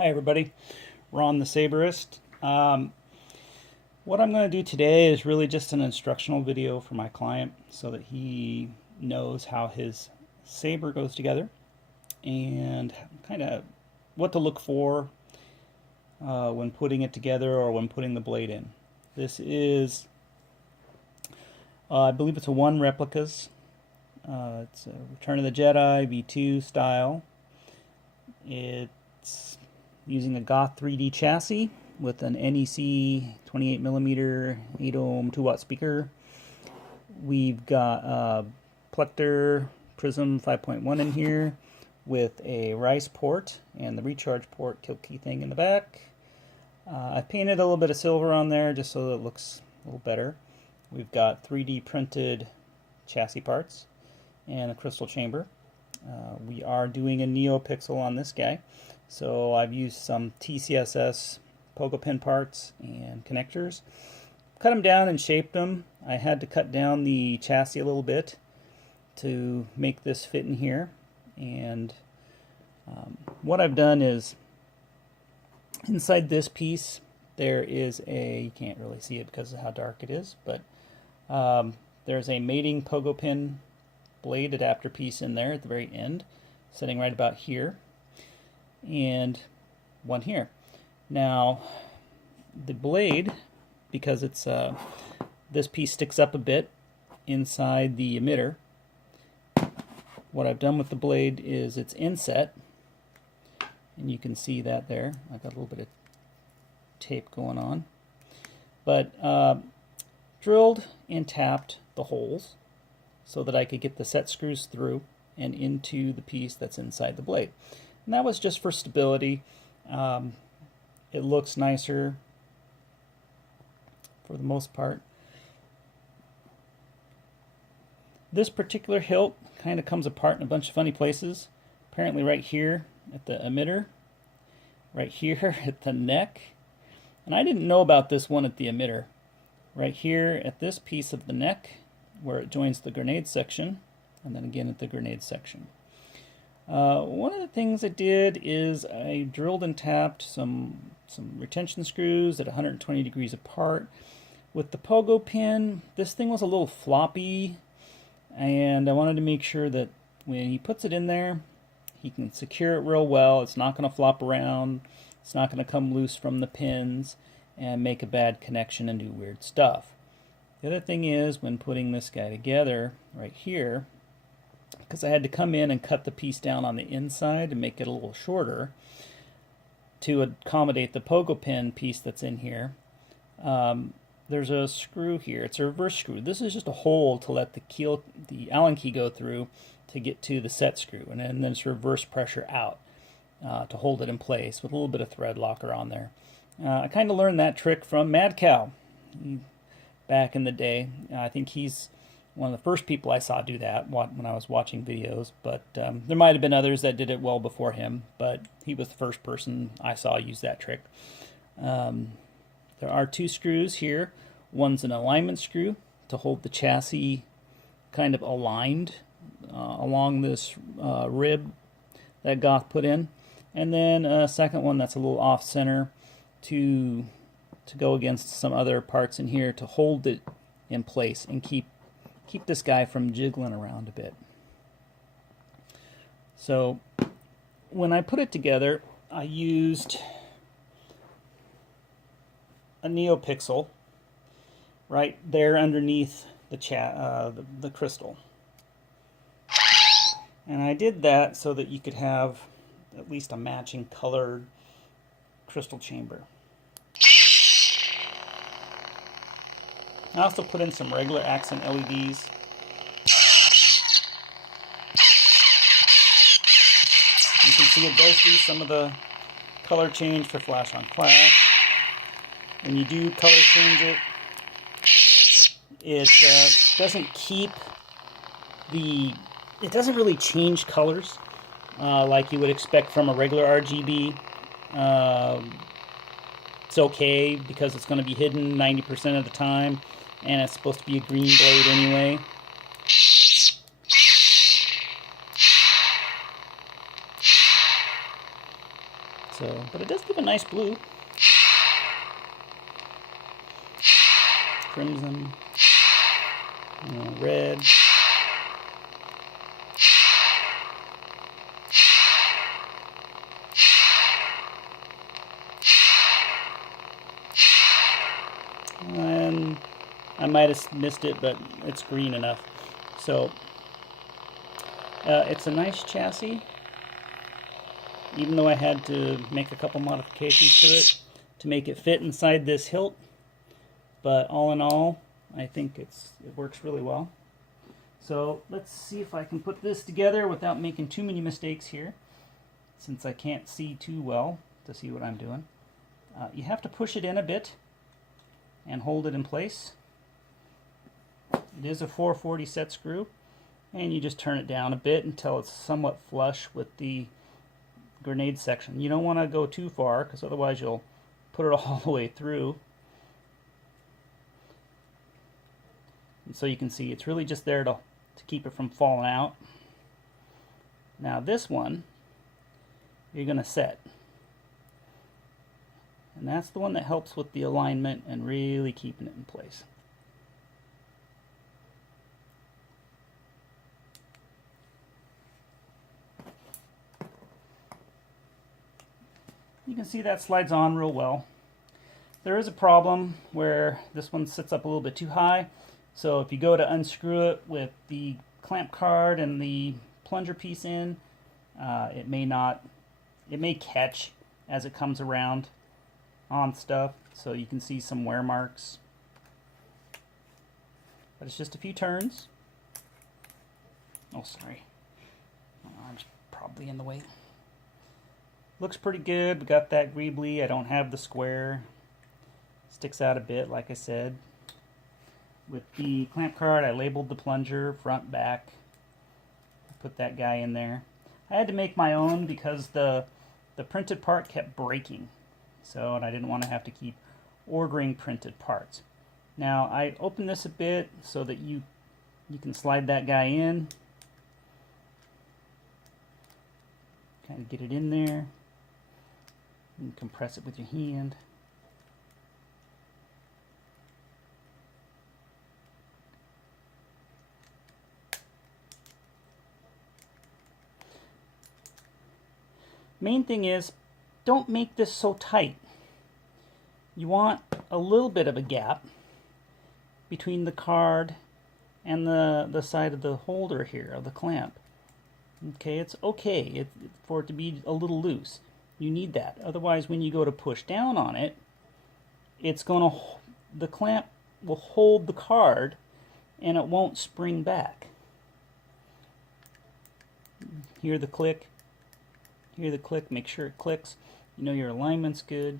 Hi everybody, Ron the Saberist. What I'm going to do today is really just an instructional video for my client so that he knows how his saber goes together and kind of what to look for when putting it together or when putting the blade in. This is, I believe it's a OneReplicas. It's a Return of the Jedi V2 style. It's using a Goth 3D chassis with an NEC 28mm 8 ohm 2-watt speaker. We've got a Plecter Prizm5.1 in here with a rice port and the recharge port kill key thing in the back. I painted a little bit of silver on there just so that it looks a little better. We've got 3D printed chassis parts and a crystal chamber. We are doing a NeoPix on this guy, so I've used some TCSS pogo pin parts and connectors. Cut them down and shaped them. I had to cut down the chassis a little bit to make this fit in here, and what I've done is inside this piece there is a, you can't really see it because of how dark it is, but there's a mating pogo pin blade adapter piece in there at the very end, sitting right about here, and one here. Now the blade, because it's this piece sticks up a bit inside the emitter, what I've done with the blade is it's inset, and you can see that there. I've got a little bit of tape going on, but drilled and tapped the holes so that I could get the set screws through and into the piece that's inside the blade. And that was just for stability. It looks nicer for the most part. This particular hilt kind of comes apart in a bunch of funny places. Apparently right here at the emitter, right here at the neck, and I didn't know about this one at the emitter. Right here at this piece of the neck where it joins the grenade section, and then again at the grenade section. One of the things I did is I drilled and tapped some retention screws at 120 degrees apart. With the pogo pin, this thing was a little floppy, and I wanted to make sure that when he puts it in there, he can secure it real well. It's not going to flop around, it's not going to come loose from the pins and make a bad connection and do weird stuff. The other thing is, when putting this guy together right here, because I had to come in and cut the piece down on the inside and make it a little shorter to accommodate the pogo pin piece that's in here, there's a screw here. It's a reverse screw. This is just a hole to let the Allen key go through to get to the set screw, and then it's reverse pressure out to hold it in place with a little bit of thread locker on there. I kind of learned that trick from Mad Cow back in the day. I think he's one of the first people I saw do that when I was watching videos, but there might have been others that did it well before him, but he was the first person I saw use that trick. There are two screws here. One's an alignment screw to hold the chassis kind of aligned along this rib that Goth put in, and then a second one that's a little off center to go against some other parts in here to hold it in place and keep this guy from jiggling around a bit. So when I put it together, I used a NeoPix right there underneath the crystal, and I did that so that you could have at least a matching colored crystal chamber. I also put in some regular accent LEDs. You can see it does do some of the color change for flash on flash. When you do color change it, it doesn't keep it doesn't really change colors like you would expect from a regular RGB. It's okay because it's going to be hidden 90% of the time, and it's supposed to be a green blade anyway. So So, but it does give a nice blue. Crimson, red. And I might have missed it, but it's green enough. So it's a nice chassis, even though I had to make a couple modifications to it to make it fit inside this hilt. But all in all, I think it works really well. So let's see if I can put this together without making too many mistakes here, since I can't see too well to see what I'm doing. You have to push it in a bit and hold it in place. It is a 440 set screw, and you just turn it down a bit until it's somewhat flush with the grenade section. You don't want to go too far, because otherwise you'll put it all the way through. And so you can see it's really just there to keep it from falling out. Now this one you're going to set, and that's the one that helps with the alignment and really keeping it in place. You can see that slides on real well. There is a problem where this one sits up a little bit too high, so if you go to unscrew it with the clamp card and the plunger piece in, it may catch as it comes around on stuff, so you can see some wear marks. But it's just a few turns. Oh, sorry. My arm's probably in the way. Looks pretty good. We got that greebly. I don't have the square. Sticks out a bit, like I said. With the clamp card, I labeled the plunger front, back. Put that guy in there. I had to make my own because the printed part kept breaking. So, and I didn't want to have to keep ordering printed parts. Now, I opened this a bit so that you can slide that guy in. Kind of get it in there. And compress it with your hand. Main thing is, don't make this so tight. You want a little bit of a gap between the card and the side of the holder here, of the clamp. Okay, it's okay for it to be a little loose. You need that. Otherwise, when you go to push down on it, the clamp will hold the card and it won't spring back. Hear the click. Hear the click. Make sure it clicks. You know your alignment's good.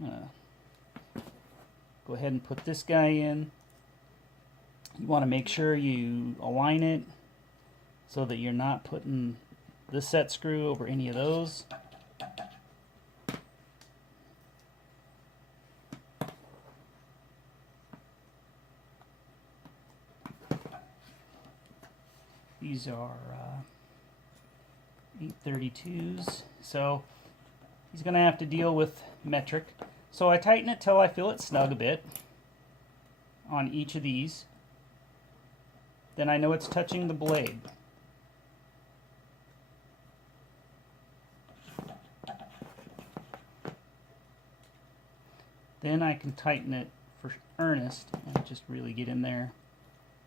Go ahead and put this guy in. You want to make sure you align it so that you're not putting the set screw over any of those. These are 832s, so he's going to have to deal with metric. So I tighten it till I feel it snug a bit on each of these. Then I know it's touching the blade. Then I can tighten it for earnest and just really get in there.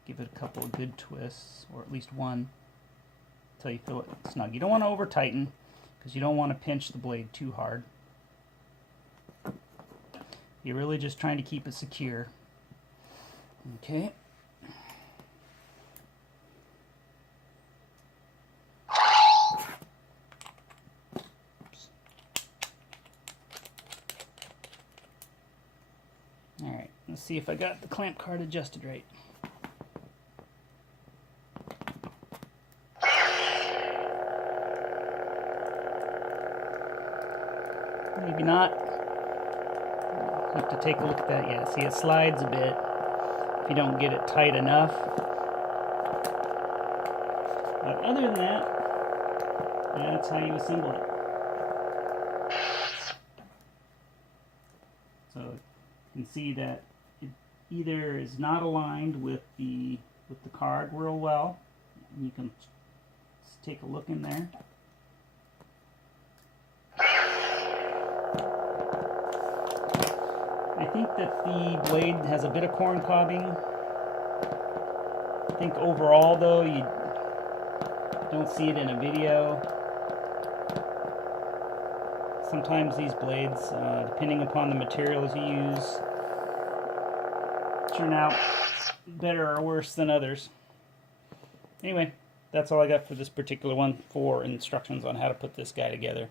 Give it a couple of good twists, or at least one, until you feel it snug. You don't want to over tighten because you don't want to pinch the blade too hard. You're really just trying to keep it secure. Okay. Alright, let's see if I got the clamp card adjusted right. Maybe not. You have to take a look at that. Yeah, see it slides a bit if you don't get it tight enough. But other than that, that's how you assemble it. So you can see that it either is not aligned with the card real well. And you can take a look in there. I think that the blade has a bit of corn cobbing. I think overall though you don't see it in a video. Sometimes these blades, depending upon the materials you use, turn out better or worse than others. Anyway, that's all I got for this particular one for instructions on how to put this guy together.